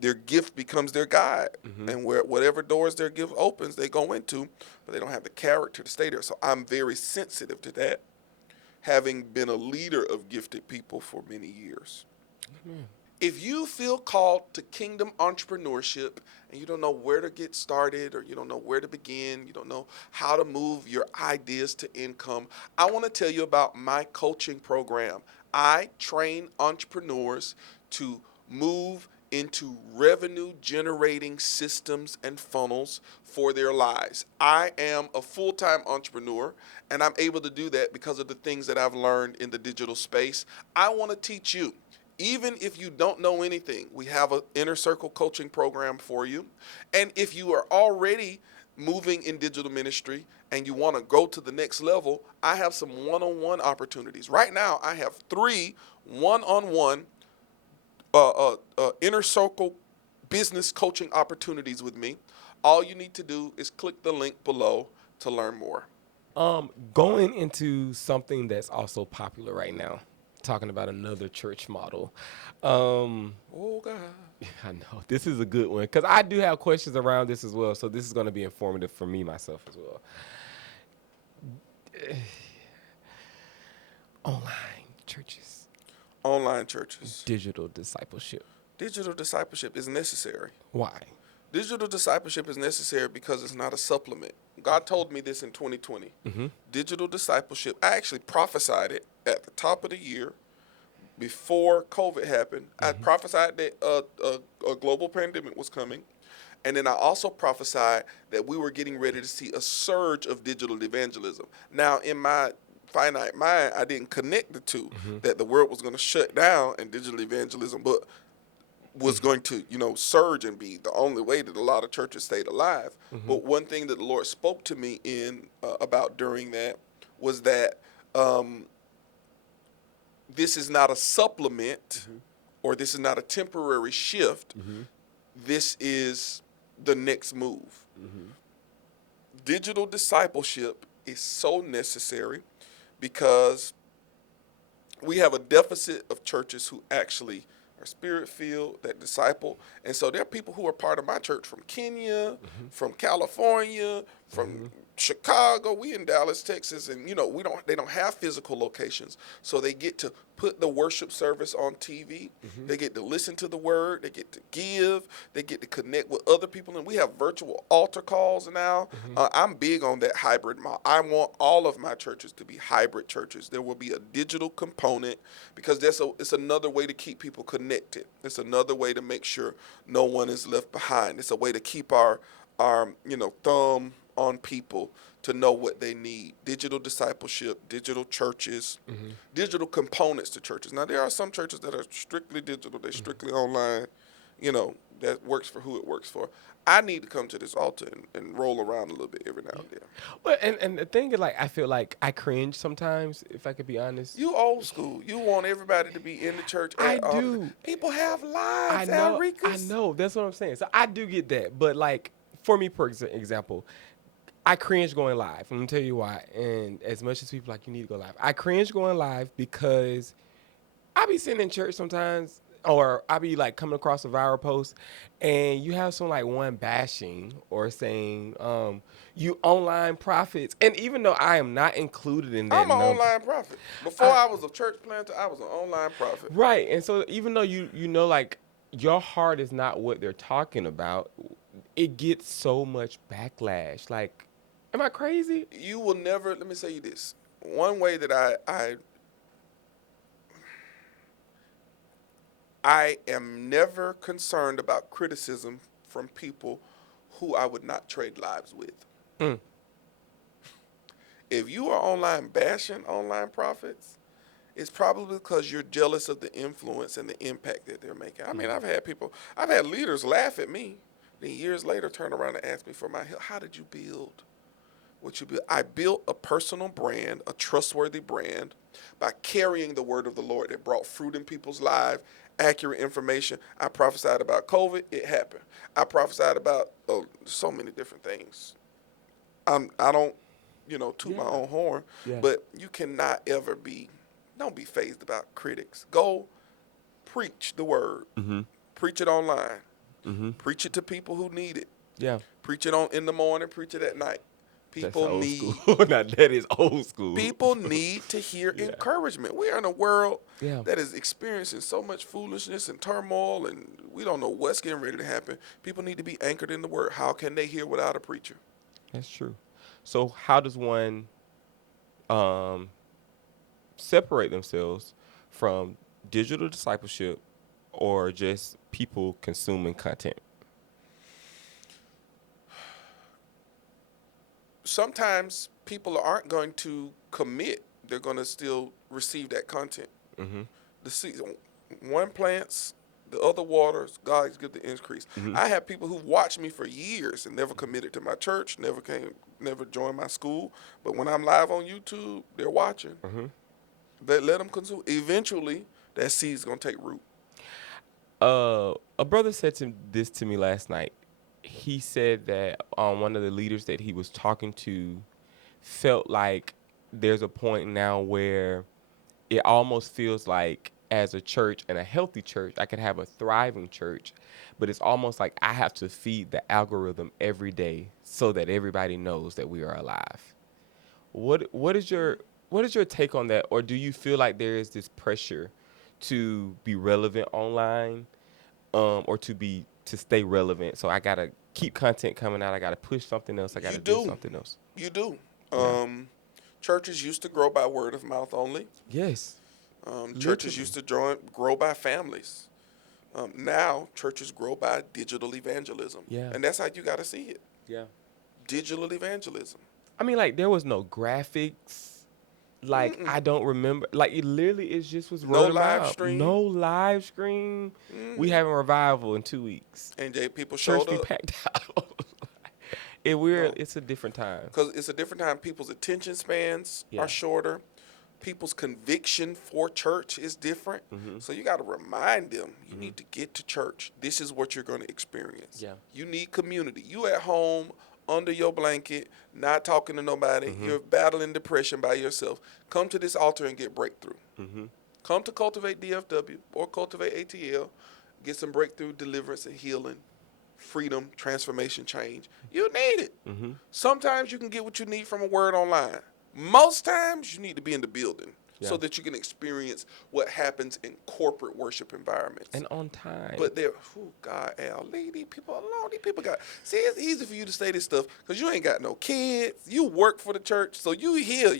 their gift becomes their guide. And whatever doors their gift opens, they go into, but they don't have the character to stay there. So I'm very sensitive to that, having been a leader of gifted people for many years. If you feel called to kingdom entrepreneurship and you don't know where to get started, or you don't know where to begin, you don't know how to move your ideas to income, I want to tell you about my coaching program. I train entrepreneurs to move into revenue generating systems and funnels for their lives. I am a full-time entrepreneur, and I'm able to do that because of the things that I've learned in the digital space. I want to teach you. Even if you don't know anything, we have an inner circle coaching program for you. And if you are already moving in digital ministry and you want to go to the next level, I have some one-on-one opportunities. Right now, I have 3 one-on-one inner circle business coaching opportunities with me. All you need to do is click the link below to learn more. Going into something that's also popular right now, talking about another church model. Oh, God. I know this is a good one because I do have questions around this as well. So this is going to be informative for me myself as well. Online churches. Online churches. Digital discipleship. Digital discipleship is necessary. Why? Digital discipleship is necessary because it's not a supplement. God told me this in 2020. Mm-hmm. Digital discipleship, I actually prophesied it at the top of the year before COVID happened. Mm-hmm. I prophesied that a global pandemic was coming. And then I also prophesied that we were getting ready to see a surge of digital evangelism. Now, in my finite mind, I didn't connect the two, that the world was going to shut down and digital evangelism was going to, surge and be the only way that a lot of churches stayed alive. But one thing that the Lord spoke to me about during that was that this is not a supplement or this is not a temporary shift. This is the next move. Digital discipleship is so necessary because we have a deficit of churches who actually are spirit-filled, that disciple. And so there are people who are part of my church from Kenya, from California, from Chicago. We in Dallas, Texas, and they don't have physical locations. So they get to put the worship service on TV. They get to listen to the word. They get to give. They get to connect with other people. And we have virtual altar calls now. I'm big on that hybrid model. I want all of my churches to be hybrid churches. There will be a digital component because it's another way to keep people connected. It's another way to make sure no one is left behind. It's a way to keep our thumb on people to know what they need. Digital discipleship, digital churches, digital components to churches. Now, there are some churches that are strictly digital. They're strictly online. That works for who it works for. I need to come to this altar and roll around a little bit every now and then. Well, and the thing is, I feel like I cringe sometimes, if I could be honest. You old school. You want everybody to be in the church. I do. People have lives, I know. That's what I'm saying. So I do get that. But, for me, for example, I cringe going live. I'm going to tell you why. And as much as people you need to go live. I cringe going live because I be sitting in church sometimes, or I be coming across a viral post, and you have some one bashing or saying, you online prophets. And even though I am not included in that I'm an online prophet. Before I was a church planter, I was an online prophet. Right. And so even though your heart is not what they're talking about, it gets so much backlash. Am I crazy? You will never, let me say you this. One way that I am never concerned about criticism from people who I would not trade lives with. If you are online bashing online prophets, it's probably because you're jealous of the influence and the impact that they're making. I mean, I've had leaders laugh at me, then years later turn around and ask me for my help. How did you build what you built? I built a personal brand, a trustworthy brand, by carrying the word of the Lord that brought fruit in people's lives, accurate information. I prophesied about COVID, it happened. I prophesied about so many different things. I don't, toot my own horn, but you cannot ever don't be fazed about critics. Go preach the word. Preach it online. Preach it to people who need it. Yeah. Preach it in the morning, preach it at night. People need. Now that is old school. People need to hear encouragement. We are in a world that is experiencing so much foolishness and turmoil, and we don't know what's getting ready to happen. People need to be anchored in the word. How can they hear without a preacher? That's true. So how does one separate themselves from digital discipleship or just people consuming content? Sometimes people aren't going to commit. They're going to still receive that content. Mm-hmm. The seed, one plants, the other waters, God gives the increase. Mm-hmm. I have people who watched me for years and never committed to my church, never joined my school. But when I'm live on YouTube, they're watching. Mm-hmm. Let them consume. Eventually, that seed's going to take root. A brother said this to me last night. He said that one of the leaders that he was talking to felt like there's a point now where it almost feels like, as a church and a healthy church, I could have a thriving church, but it's almost like I have to feed the algorithm every day so that everybody knows that we are alive. What is your take on that? Or do you feel like there is this pressure to be relevant online, or to stay relevant? So I gotta keep content coming out. I gotta push something else. I gotta do something else. You do. Yeah. Churches used to grow by word of mouth only. Yes. Churches used to grow by families. Now churches grow by digital evangelism. Yeah. And that's how you got to see it. Yeah. Digital evangelism. I mean, like, there was no graphics. Like, Mm-mm. I don't remember. Like, it literally just was No word of live mouth. stream. No live stream. We having revival in 2 weeks. And people Church showed be up. packed out. It's a different time. Because it's a different time. People's attention spans Yeah. are shorter. People's conviction for church is different. Mm-hmm. So you got to remind them, you need to get to church. This is what you're going to experience. Yeah. You need community. You at home, under your blanket, not talking to nobody. Mm-hmm. You're battling depression by yourself. Come to this altar and get breakthrough. Mm-hmm. Come to Cultivate DFW or Cultivate ATL. Get some breakthrough, deliverance, and healing. Freedom, transformation, change. You need it. Mm-hmm. Sometimes you can get what you need from a word online. Most times you need to be in the building so that you can experience what happens in corporate worship environments. And on time. But God, Al, leave these people alone. These people see, it's easy for you to say this stuff because you ain't got no kids. You work for the church, so you here,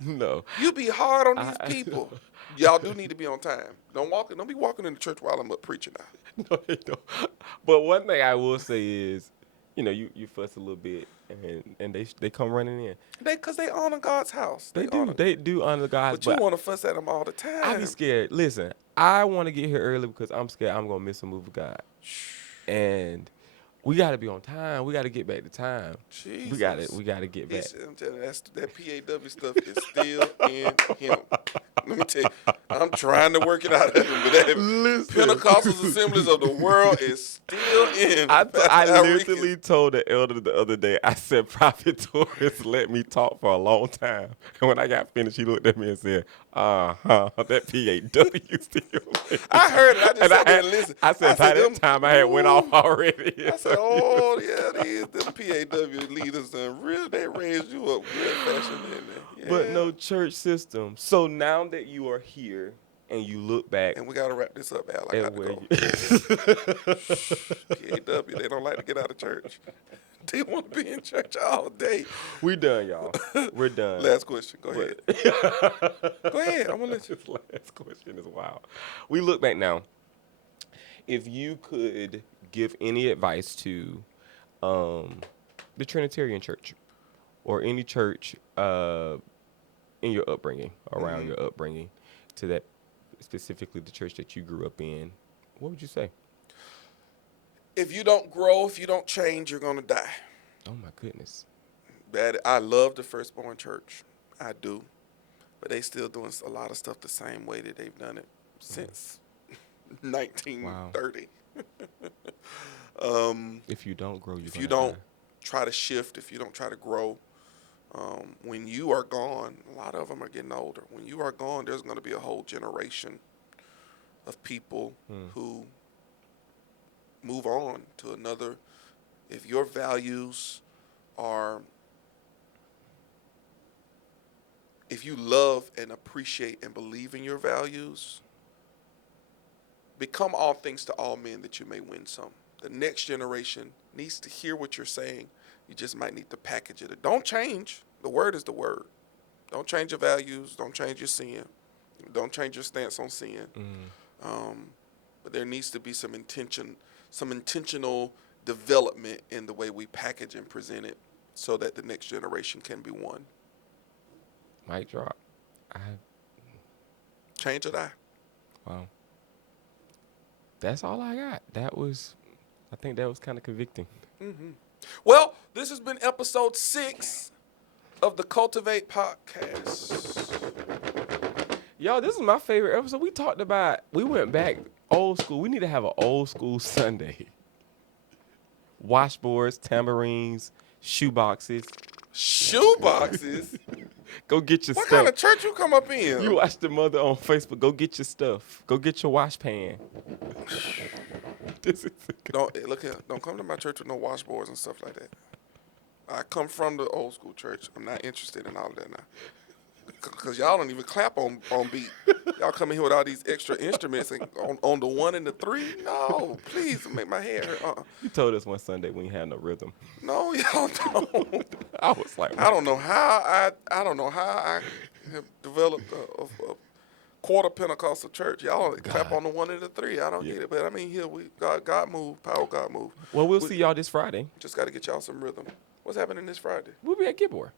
No. You be hard on these people. Y'all do need to be on time. Don't be walking in the church while I'm up preaching now. No, they don't. But one thing I will say is, you fuss a little bit, and they come running in. Because they honor God's house. They do honor God's. But you want to fuss at them all the time. I be scared. Listen, I want to get here early because I'm scared I'm gonna miss a move of God, and we got to be on time. We got to get back to time. Jesus. We got to get back. I'm telling you, that PAW stuff is still in him. Let me tell you, I'm trying to work it out of him, but that Pentecostal assemblies of the world is still in. I literally told the elder the other day, I said, Prophet Torres let me talk for a long time. And when I got finished, he looked at me and said, that PAW still. I heard it. I just sat there and listened. I said, by that time, I had went off already. I said, oh, yeah, them PAW leaders, they raised you up real fashion in there. Yeah. But no church system. So now that you are here and you look back. And we got to wrap this up, Al. I got to go. PAW, they don't like to get out of church. They want to be in church all day. We done, y'all. We're done. Last question. Go ahead. Go ahead. I'm going to let you. This last question is wild. We look back now. If you could give any advice to the Trinitarian Church or any church in your upbringing, around your upbringing, to that specifically the church that you grew up in, what would you say? If you don't grow, if you don't change, you're going to die. Oh, my goodness. I love the Firstborn Church. I do. But they still doing a lot of stuff the same way that they've done it since 1930. If you don't grow, if you don't try to shift, if you don't try to grow, when you are gone, a lot of them are getting older. When you are gone, there's going to be a whole generation of people who move on to another. If your values are, if you love and appreciate and believe in your values, become all things to all men that you may win some. The next generation needs to hear what you're saying. You just might need to package it. Don't change. The word is the word. Don't change your values. Don't change your sin. Don't change your stance on sin. but there needs to be some intentional development in the way we package and present it so that the next generation can be won. Mic drop. Change it. Wow. That's all I got. I think that was kind of convicting. Mm-hmm. Well, this has been episode 6 of the Cultivate Podcast. Yo, this is my favorite episode. We went back old school. We need to have an old school Sunday. Washboards, tambourines, shoeboxes. Shoeboxes? Go get your What stuff. kind of church you come up in? You watch the mother on Facebook. Go get your stuff. Go get your wash pan. Look here. Don't come to my church with no washboards and stuff like that. I come from the old school church. I'm not interested in all of that now. Because y'all don't even clap on beat. Y'all come in here with all these extra instruments and on the 1 and the 3. No, please, make my hair hurt. You told us one Sunday we ain't had no rhythm. No, y'all don't. I was like, I don't know how I have developed a quarter Pentecostal church. Y'all only clap on the 1 and the 3. I don't get it. But I mean, here God move, power God move. Well, we'll see y'all this Friday. Just got to get y'all some rhythm. What's happening this Friday? We'll be at Gibor.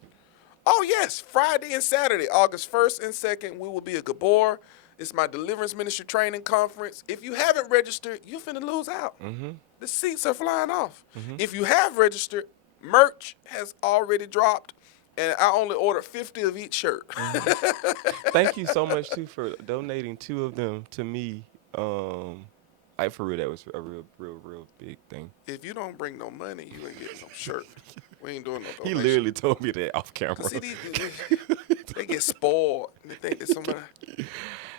Oh, yes. Friday and Saturday, August 1st and 2nd, we will be at Gabor. It's my deliverance ministry training conference. If you haven't registered, you're finna lose out. Mm-hmm. The seats are flying off. Mm-hmm. If you have registered, merch has already dropped, and I only ordered 50 of each shirt. Mm-hmm. Thank you so much, too, for donating 2 of them to me. Like, for real, that was a real big thing. If you don't bring no money, you ain't getting no shirt. We ain't doing no donation. He literally told me that off camera. See, they get spoiled. They think that somebody...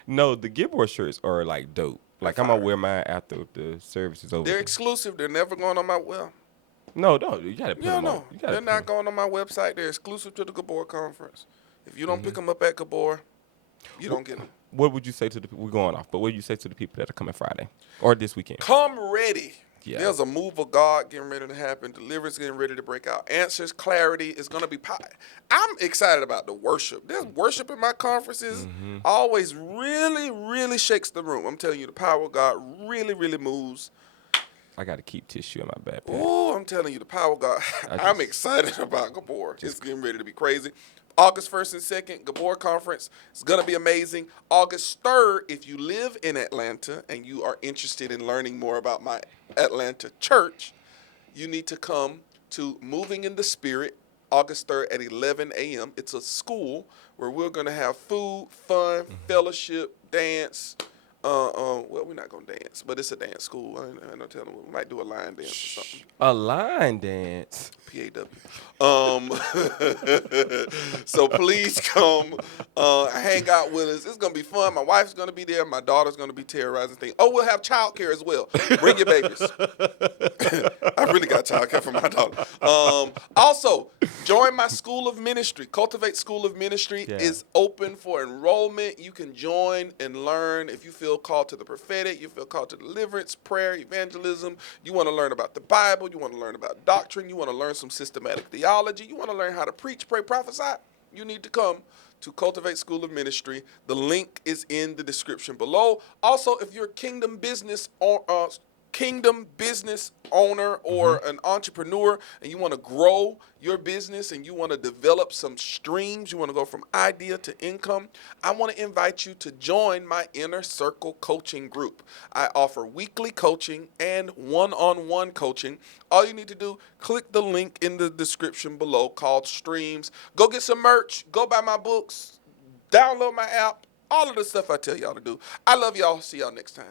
No, the Gibor shirts are, like, dope. Like, I'm going to wear mine after the service is over. They're exclusive. They're never going on my... Well... No, you got to put them on. They're not going on my website. They're exclusive to the Gabor conference. If you don't pick them up at Gabor, you don't get them. What would you say to the people? We're going off, but what would you say to the people that are coming Friday or this weekend? Come ready. Yeah. There's a move of God getting ready to happen. Deliverance getting ready to break out. Answers, clarity is going to be... I'm excited about the worship. There's worship in my conferences. Mm-hmm. Always really, really shakes the room. I'm telling you, the power of God really, really moves. I got to keep tissue in my backpack. Oh, I'm telling you, the power of God. I'm excited about Gabor. It's getting ready to be crazy. August 1st and 2nd, Gabor Conference. It's going to be amazing. August 3rd, if you live in Atlanta and you are interested in learning more about my Atlanta church, you need to come to Moving in the Spirit, August 3rd at 11 a.m. It's a school where we're going to have food, fun, fellowship, dance. Well, we're not going to dance, but it's a dance school. I ain't no telling. We might do a line dance or something. A line dance? PAW. So please come hang out with us. It's going to be fun. My wife's going to be there. My daughter's going to be terrorizing things. Oh, we'll have childcare as well. Bring your babies. I really got childcare for my daughter. Also, join my School of Ministry. Cultivate School of Ministry is open for enrollment. You can join and learn if you feel called to the prophetic, you feel called to deliverance, prayer, evangelism. You want to learn about the Bible. You want to learn about doctrine. You want to learn some systematic theology. You want to learn how to preach, pray, prophesy. You need to come to Cultivate School of Ministry. The link is in the description below. Also, if you're a kingdom business owner or an entrepreneur and you want to grow your business and you want to develop some streams, you want to go from idea to income, I want to invite you to join my Inner Circle coaching group. I offer weekly coaching and one-on-one coaching. All you need to do, click the link in the description below called Streams. Go get some merch. Go buy my books. Download my app. All of the stuff I tell y'all to do. I love y'all. See y'all next time.